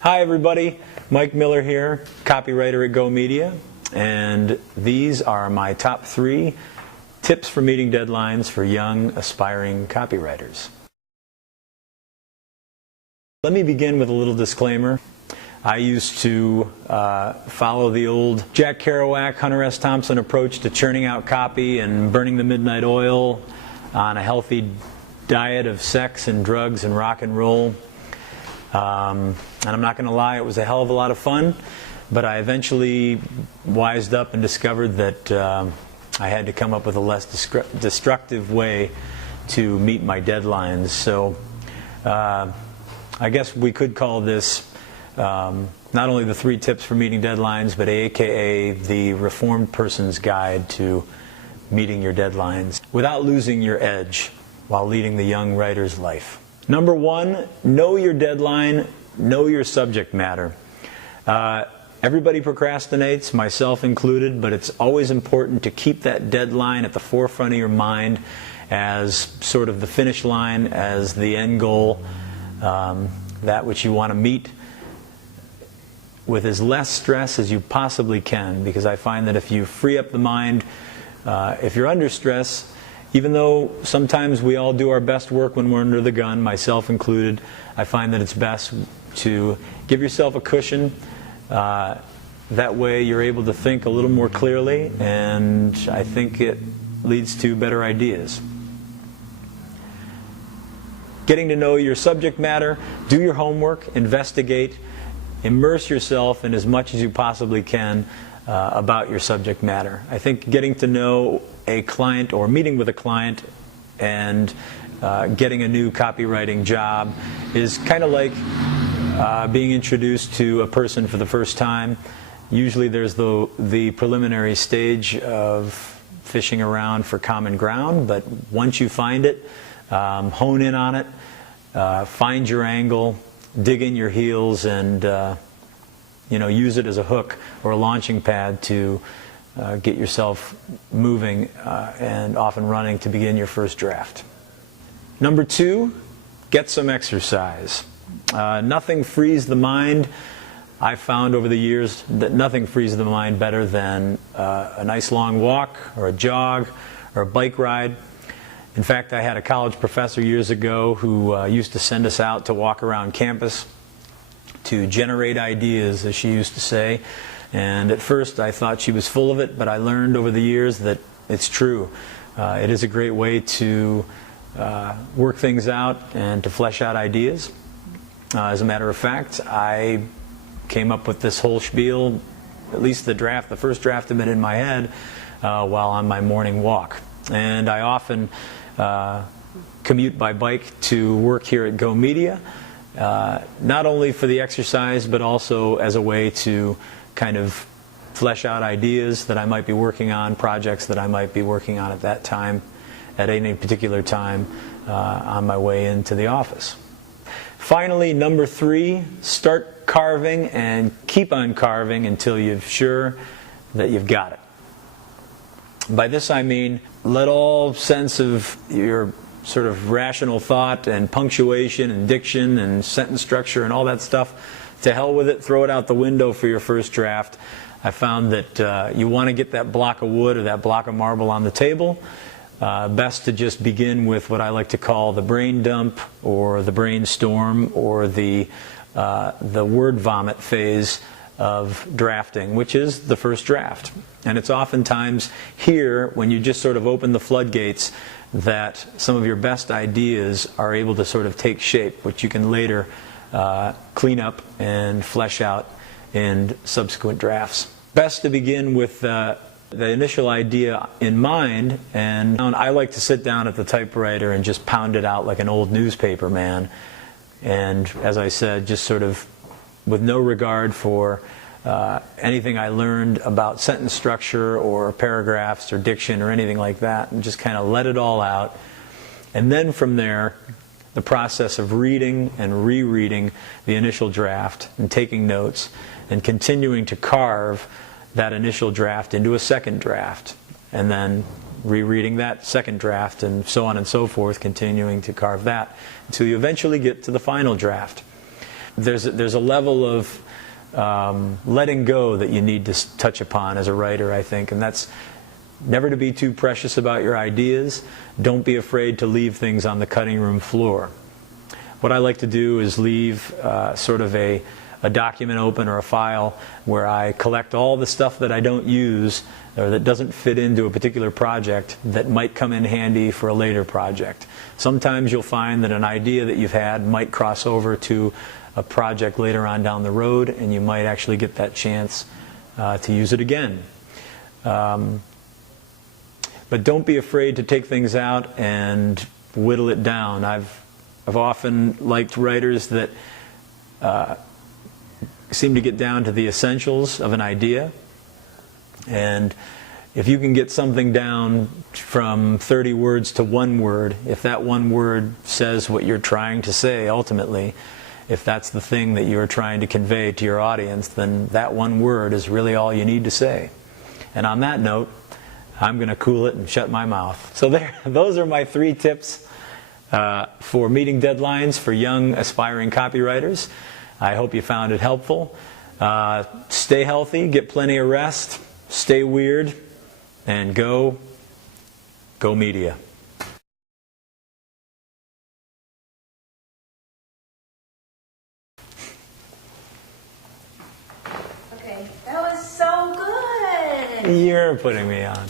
Hi everybody, Mike Miller here, copywriter at Go Media, and these are my top 3 tips for meeting deadlines for young, aspiring copywriters. Let me begin with a little disclaimer. I used to follow the old Jack Kerouac, Hunter S. Thompson approach to churning out copy and burning the midnight oil on a healthy diet of sex and drugs and rock and roll. And I'm not going to lie, it was a hell of a lot of fun, but I eventually wised up and discovered that I had to come up with a less destructive way to meet my deadlines. So I guess we could call this not only the 3 tips for meeting deadlines, but AKA the reformed person's guide to meeting your deadlines without losing your edge while leading the young writer's life. Number 1, know your deadline, know your subject matter. Everybody procrastinates, myself included, but it's always important to keep that deadline at the forefront of your mind as sort of the finish line, as the end goal, that which you want to meet with as less stress as you possibly can, because I find that if you free up the mind, if you're under stress, even though sometimes we all do our best work when we're under the gun, myself included, I find that it's best to give yourself a cushion. That way you're able to think a little more clearly, and I think it leads to better ideas. Getting to know your subject matter, do your homework, investigate, immerse yourself in as much as you possibly can about your subject matter. I think getting to know a client or meeting with a client and getting a new copywriting job is kind of like being introduced to a person for the first time. Usually there's the preliminary stage of fishing around for common ground, but once you find it, hone in on it, find your angle, dig in your heels, and use it as a hook or a launching pad to get yourself moving and off and running to begin your first draft. Number 2, get some exercise. Nothing frees the mind. I've found over the years that nothing frees the mind better than a nice long walk or a jog or a bike ride. In fact, I had a college professor years ago who used to send us out to walk around campus to generate ideas, as she used to say. And at first I thought she was full of it, but I learned over the years that it's true. It is a great way to work things out and to flesh out ideas. As a matter of fact, I came up with this whole spiel, at least the first draft of it in my head, while on my morning walk. And I often commute by bike to work here at Go Media, not only for the exercise, but also as a way to kind of flesh out ideas that I might be working on, projects that I might be working on at that time, at any particular time on my way into the office. Finally, number 3, start carving and keep on carving until you're sure that you've got it. By this I mean, let all sense of your sort of rational thought and punctuation and diction and sentence structure and all that stuff, to hell with it, throw it out the window for your first draft. I found that you want to get that block of wood or that block of marble on the table. Best to just begin with what I like to call the brain dump or the brainstorm or the word vomit phase of drafting, which is the first draft. And it's oftentimes here, when you just sort of open the floodgates, that some of your best ideas are able to sort of take shape, which you can later clean up and flesh out in subsequent drafts. Best to begin with the initial idea in mind, and I like to sit down at the typewriter and just pound it out like an old newspaper man, and as I said, just sort of with no regard for anything I learned about sentence structure or paragraphs or diction or anything like that, and just kind of let it all out. And then from there, the process of reading and rereading the initial draft and taking notes and continuing to carve that initial draft into a second draft, and then rereading that second draft, and so on and so forth, continuing to carve that until you eventually get to the final draft. there's a level of letting go that you need to touch upon as a writer, I think, and that's never to be too precious about your ideas. Don't be afraid to leave things on the cutting room floor. What I like to do is leave sort of a document open or a file where I collect all the stuff that I don't use or that doesn't fit into a particular project that might come in handy for a later project. Sometimes you'll find that an idea that you've had might cross over to a project later on down the road, and you might actually get that chance to use it again. But don't be afraid to take things out and whittle it down. I've often liked writers that seem to get down to the essentials of an idea, and if you can get something down from 30 words to 1 word, if that 1 word says what you're trying to say ultimately, if that's the thing that you're trying to convey to your audience, then that 1 word is really all you need to say. And on that note, I'm going to cool it and shut my mouth. So those are my 3 tips for meeting deadlines for young aspiring copywriters. I hope you found it helpful. Stay healthy, get plenty of rest, stay weird, and go media. Okay, that was so good. You're putting me on.